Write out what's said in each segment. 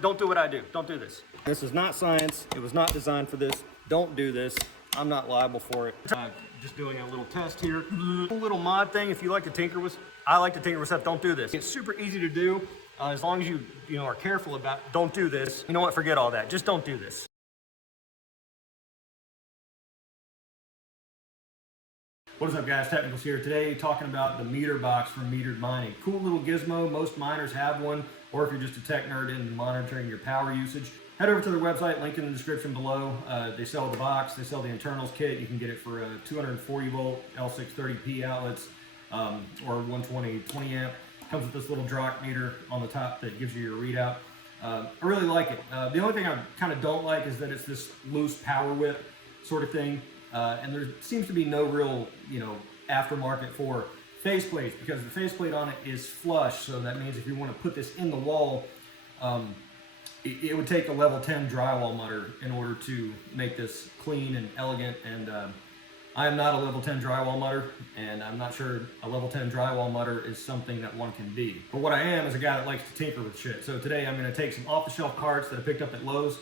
don't do what I do. Don't do this. This is not science. It was not designed for this. Don't do this. I'm not liable for it. Just doing a little test here. A little mod thing. If you like to tinker with, I like to tinker with stuff. Don't do this. It's super easy to do. As long as you are careful about, don't do this. You know what? Forget all that. Just don't do this. What is up, guys? Technicals here. Today talking about the meter box for metered mining. Cool little gizmo. Most miners have one, or if you're just a tech nerd and monitoring your power usage, head over to their website, link in the description below. They sell the box, they sell the internals kit. You can get it for 240 volt L630P outlets or 120 20 amp. Comes with this little drock meter on the top that gives you your readout. I really like it. The only thing I kind of don't like is that it's this loose power whip sort of thing. And there seems to be no real, aftermarket for faceplates, because the faceplate on it is flush. So that means if you want to put this in the wall, it would take a level 10 drywall mutter in order to make this clean and elegant. And I am not a level 10 drywall mutter, and I'm not sure a level 10 drywall mutter is something that one can be. But what I am is a guy that likes to tinker with shit. So today I'm going to take some off-the-shelf parts that I picked up at Lowe's.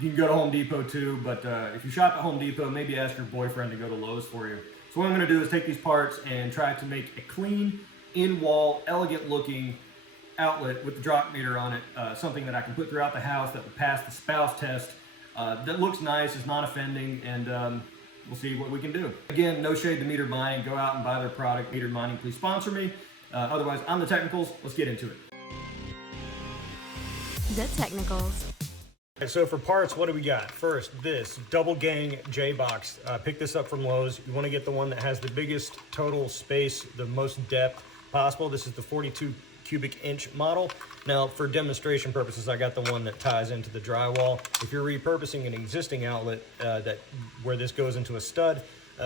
You can go to Home Depot too, but if you shop at Home Depot, maybe ask your boyfriend to go to Lowe's for you. So what I'm going to do is take these parts and try to make a clean, in-wall, elegant-looking outlet with the drop meter on it, something that I can put throughout the house that would pass the spouse test, that looks nice, is not offending, and we'll see what we can do. Again, no shade to Metered Mining. Go out and buy their product. Metered Mining, please sponsor me. Otherwise, I'm the Technicals. Let's get into it. The Technicals. So for parts, what do we got? First, this double gang J box. Pick this up from Lowe's. You want to get the one that has the biggest total space, the most depth possible. This is the 42 cubic inch model. Now, for demonstration purposes, I got the one that ties into the drywall. If you're repurposing an existing outlet where this goes into a stud,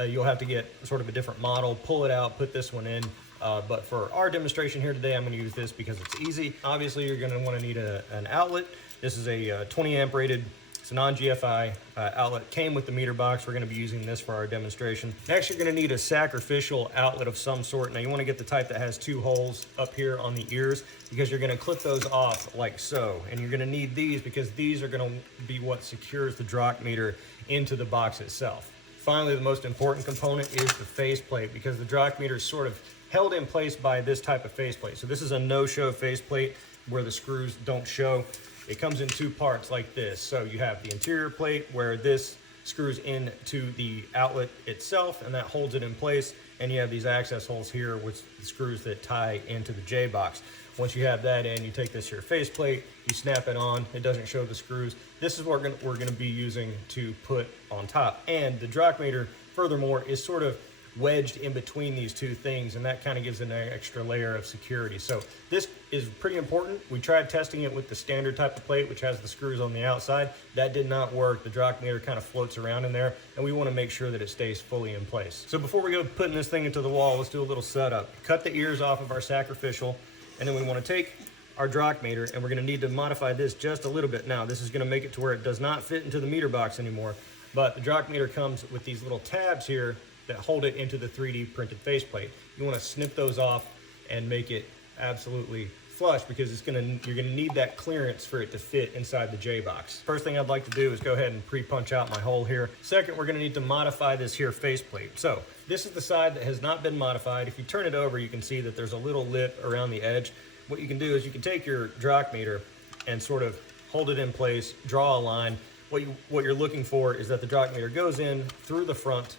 you'll have to get sort of a different model, pull it out, put this one in. But for our demonstration here today, I'm going to use this because it's easy. Obviously, you're going to want to need an outlet. This is a 20 amp rated, it's a non-GFI outlet. Came with the meter box. We're going to be using this for our demonstration. Next, you're going to need a sacrificial outlet of some sort. Now, you want to get the type that has two holes up here on the ears, because you're going to clip those off like so. And you're going to need these because these are going to be what secures the drock meter into the box itself. Finally, the most important component is the faceplate, because the drock meter is sort of held in place by this type of faceplate. So this is a no-show faceplate where the screws don't show. It comes in two parts like this. So you have the interior plate where this screws into the outlet itself and that holds it in place. And you have these access holes here with the screws that tie into the J box. Once you have that in, you take this here faceplate, you snap it on. It doesn't show the screws. This is what we're gonna be using to put on top. And the drock meter, furthermore, is sort of wedged in between these two things, and that kind of gives it an extra layer of security. So this is pretty important. We tried testing it with the standard type of plate, which has the screws on the outside. That did not work. The drock meter kind of floats around in there, and we want to make sure that it stays fully in place. So before we go putting this thing into the wall, let's do a little setup. Cut the ears off of our sacrificial, and then we want to take our drock meter, and we're going to need to modify this just a little bit. Now, this is going to make it to where it does not fit into the meter box anymore, but the drock meter comes with these little tabs here that hold it into the 3D printed faceplate. You want to snip those off and make it absolutely flush, because you're gonna need that clearance for it to fit inside the J box. First thing I'd like to do is go ahead and pre-punch out my hole here. Second, we're gonna need to modify this here faceplate. So this is the side that has not been modified. If you turn it over, you can see that there's a little lip around the edge. What you can do is you can take your drock meter and sort of hold it in place, draw a line. What you're looking for is that the drock meter goes in through the front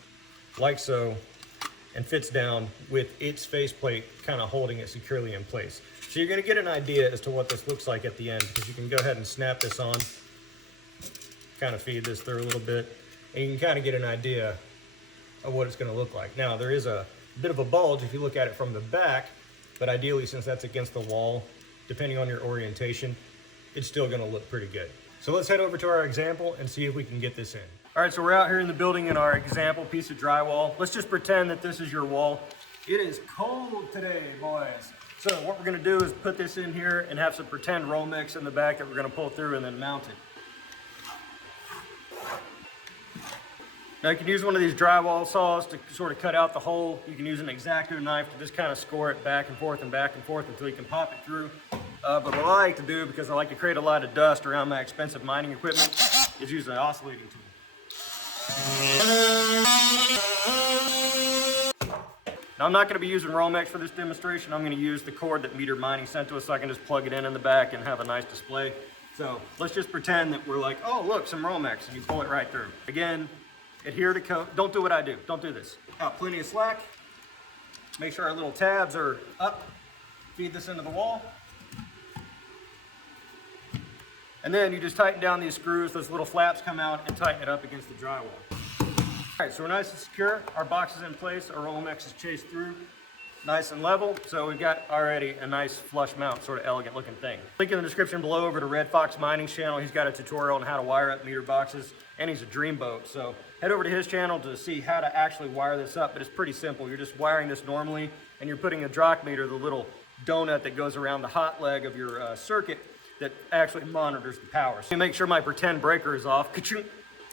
like so, and fits down with its faceplate kind of holding it securely in place. So you're going to get an idea as to what this looks like at the end, because you can go ahead and snap this on, kind of feed this through a little bit, and you can kind of get an idea of what it's going to look like. Now, there is a bit of a bulge if you look at it from the back, but ideally, since that's against the wall, depending on your orientation, it's still going to look pretty good. So let's head over to our example and see if we can get this in. All right, so we're out here in the building in our example piece of drywall. Let's just pretend that this is your wall. It is cold today, boys. So what we're gonna do is put this in here and have some pretend roll mix in the back that we're gonna pull through and then mount it. Now you can use one of these drywall saws to sort of cut out the hole. You can use an X-Acto knife to just kind of score it back and forth until you can pop it through. But what I like to do, because I like to create a lot of dust around my expensive mining equipment, is use an oscillating tool. Now I'm not going to be using Romex for this demonstration. I'm going to use the cord that Meter Mining sent to us, so I can just plug it in the back and have a nice display. So let's just pretend that we're like, oh look, some Romex, and you pull it right through. Again, adhere to code. Don't do what I do. Don't do this. Plenty of slack. Make sure our little tabs are up. Feed this into the wall. And then you just tighten down these screws. Those little flaps come out and tighten it up against the drywall. All right, so we're nice and secure. Our box is in place. Our Romex is chased through. Nice and level. So we've got already a nice flush mount, sort of elegant looking thing. Link in the description below over to Red Fox Mining's channel. He's got a tutorial on how to wire up meter boxes, and he's a dreamboat. So head over to his channel to see how to actually wire this up, but it's pretty simple. You're just wiring this normally, and you're putting a drock meter, the little donut that goes around the hot leg of your circuit, that actually monitors the power. So make sure my pretend breaker is off.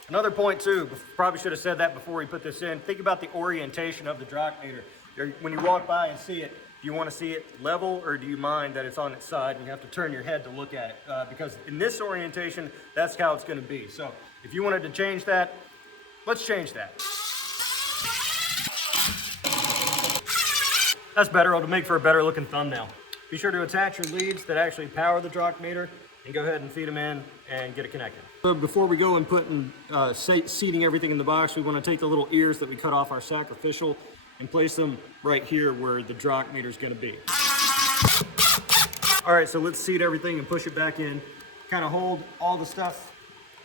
Another point too, probably should have said that before we put this in. Think about the orientation of the drock meter. When you walk by and see it, do you want to see it level, or do you mind that it's on its side and you have to turn your head to look at it? Because in this orientation, that's how it's going to be. So if you wanted to change that, let's change that. That's better. It'll make for a better looking thumbnail. Be sure to attach your leads that actually power the drock meter and go ahead and feed them in and get it connected. So before we go and put in seating everything in the box, we want to take the little ears that we cut off our sacrificial and place them right here where the drock meter is going to be. All right, so let's seat everything and push it back in. Kind of hold all the stuff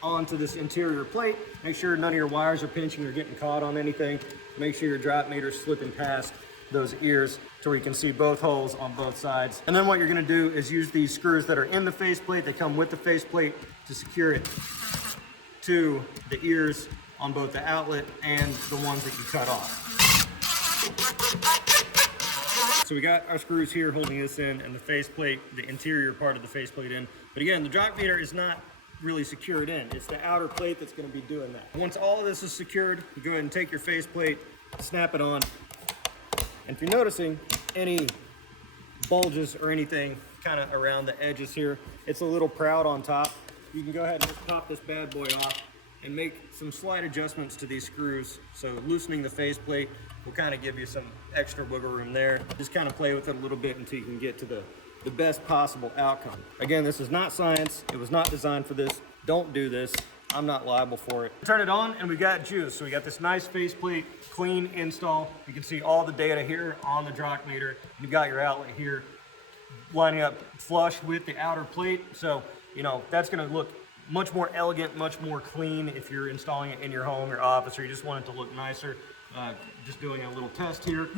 onto this interior plate. Make sure none of your wires are pinching or getting caught on anything. Make sure your drop meter is slipping past those ears so you can see both holes on both sides. And then what you're gonna do is use these screws that are in the faceplate, that come with the faceplate, to secure it to the ears on both the outlet and the ones that you cut off. So we got our screws here holding this in, and the faceplate, the interior part of the faceplate in. But again, the drock meter is not really secured in. It's the outer plate that's gonna be doing that. Once all of this is secured, you go ahead and take your faceplate, snap it on. And if you're noticing any bulges or anything kind of around the edges here, it's a little proud on top. You can go ahead and just pop this bad boy off and make some slight adjustments to these screws. So loosening the faceplate will kind of give you some extra wiggle room there. Just kind of play with it a little bit until you can get to the best possible outcome. Again, this is not science. It was not designed for this. Don't do this. I'm not liable for it. Turn it on and we got juice. So we got this nice faceplate, clean install. You can see all the data here on the drock meter. You got your outlet here lining up flush with the outer plate. So, you know, that's gonna look much more elegant, much more clean if you're installing it in your home, your office, or you just want it to look nicer. Just doing a little test here.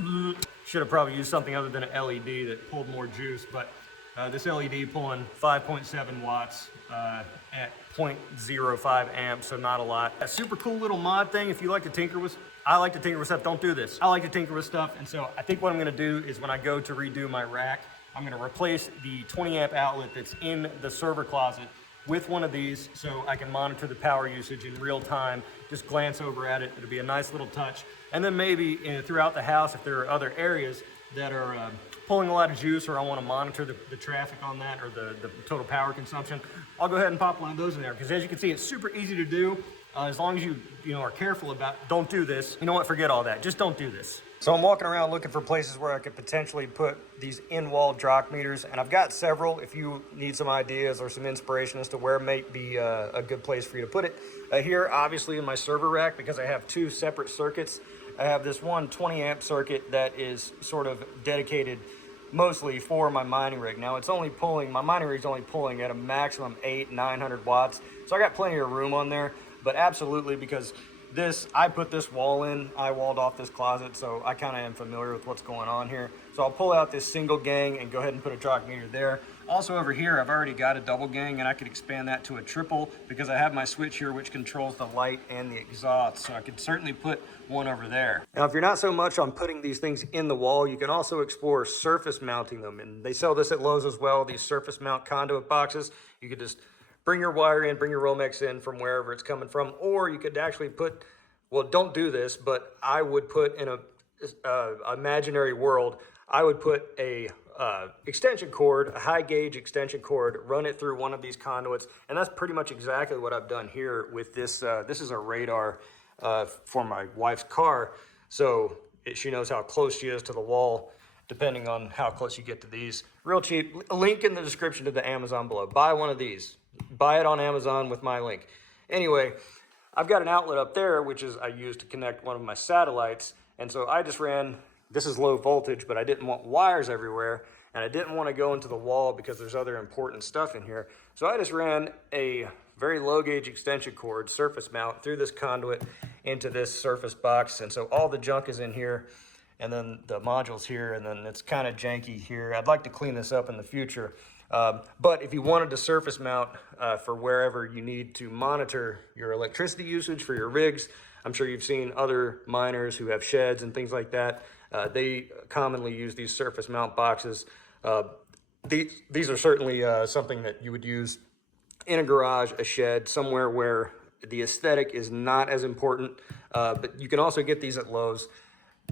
Should have probably used something other than an LED that pulled more juice, but this LED pulling 5.7 watts at 0.05 amps, so not a lot. A super cool little mod thing if you like to tinker with. I like to tinker with stuff. Don't do this. I like to tinker with stuff, and so I think what I'm gonna do is when I go to redo my rack, I'm gonna replace the 20 amp outlet that's in the server closet with one of these so I can monitor the power usage in real time. Just glance over at it. It'll be a nice little touch. And then maybe throughout the house, if there are other areas that are pulling a lot of juice, or I want to monitor the traffic on that, or the total power consumption, I'll go ahead and pop one of those in there. Because as you can see, it's super easy to do. As long as you are careful about, don't do this. You know what, forget all that. Just don't do this. So I'm walking around looking for places where I could potentially put these in-wall drock meters, and I've got several. If you need some ideas or some inspiration as to where might be a good place for you to put it. Here, obviously in my server rack, because I have two separate circuits, I have this one 20 amp circuit that is sort of dedicated mostly for my mining rig. Now it's only pulling, my mining rig's only pulling at a maximum 800-900 watts. So I got plenty of room on there, but absolutely, because I put this wall in, I walled off this closet, so I kind of am familiar with what's going on here. So I'll pull out this single gang and go ahead and put a drock meter there. Also over here, I've already got a double gang, and I could expand that to a triple because I have my switch here which controls the light and the exhaust, so I could certainly put one over there. Now, if you're not so much on putting these things in the wall, you can also explore surface mounting them, and they sell this at Lowe's as well, these surface mount conduit boxes. You could just bring your wire in, bring your Romex in from wherever it's coming from, or you could actually put, well, don't do this, but I would put in a imaginary world, I would put a extension cord, a high gauge extension cord, run it through one of these conduits. And that's pretty much exactly what I've done here with this. This is a radar for my wife's car. So she knows how close she is to the wall, depending on how close you get to these. Real cheap. A link in the description to the Amazon below. Buy one of these. Buy it on Amazon with my link. Anyway, I've got an outlet up there, which is I use to connect one of my satellites. And so I just ran, this is low voltage, but I didn't want wires everywhere. And I didn't want to go into the wall because there's other important stuff in here. So I just ran a very low gauge extension cord, surface mount, through this conduit into this surface box. And so all the junk is in here, and then the module's here, and then it's kind of janky here. I'd like to clean this up in the future. But if you wanted to surface mount for wherever you need to monitor your electricity usage for your rigs, I'm sure you've seen other miners who have sheds and things like that. They commonly use these surface mount boxes. These are certainly something that you would use in a garage, a shed, somewhere where the aesthetic is not as important. But you can also get these at Lowe's.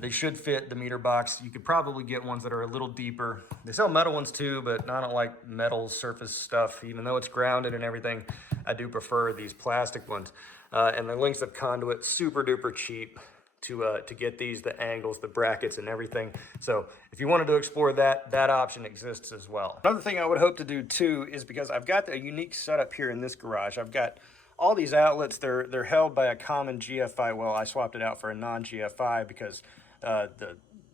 They should fit the meter box. You could probably get ones that are a little deeper. They sell metal ones too, but I don't like metal surface stuff. Even though it's grounded and everything, I do prefer these plastic ones. And the lengths of conduit, super duper cheap to get these, the angles, the brackets and everything. So if you wanted to explore that, that option exists as well. Another thing I would hope to do too is, because I've got a unique setup here in this garage. I've got all these outlets, they're held by a common GFI. Well, I swapped it out for a non-GFI because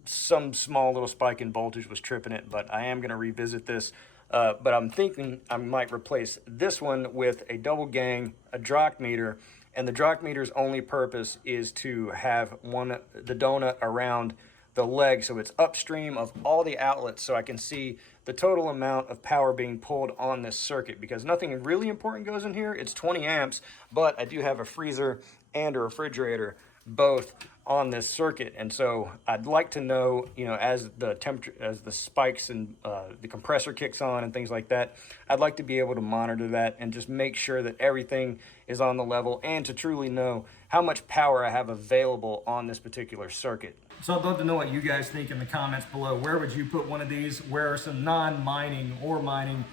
some small little spike in voltage was tripping it, but I am going to revisit this. But I'm thinking I might replace this one with a double gang, a drock meter, and the drock meter's only purpose is to have the donut around the leg, so it's upstream of all the outlets, so I can see the total amount of power being pulled on this circuit, because nothing really important goes in here. It's 20 amps, but I do have a freezer and a refrigerator both on this circuit, and so I'd like to know, you know, as the temperature, as the spikes and the compressor kicks on and things like that, I'd like to be able to monitor that and just make sure that everything is on the level, and to truly know how much power I have available on this particular circuit. So I'd love to know what you guys think in the comments below. Where would you put one of these? Where are some non-mining or mining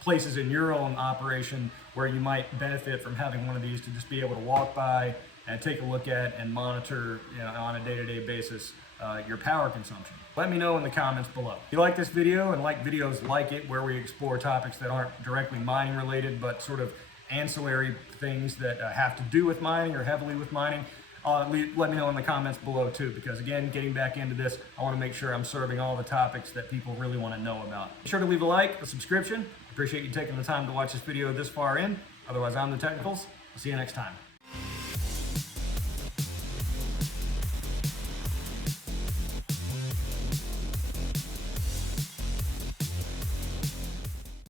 places in your own operation where you might benefit from having one of these to just be able to walk by and take a look at and monitor, you know, on a day-to-day basis your power consumption? Let me know in the comments below. If you like this video and like videos like it where we explore topics that aren't directly mining related but sort of ancillary things that have to do with mining or heavily with mining, let me know in the comments below too, because again, getting back into this, I want to make sure I'm serving all the topics that people really want to know about. Be sure to leave a like, a subscription. Appreciate you taking the time to watch this video this far in. Otherwise, I'm The Technicals. I'll see you next time.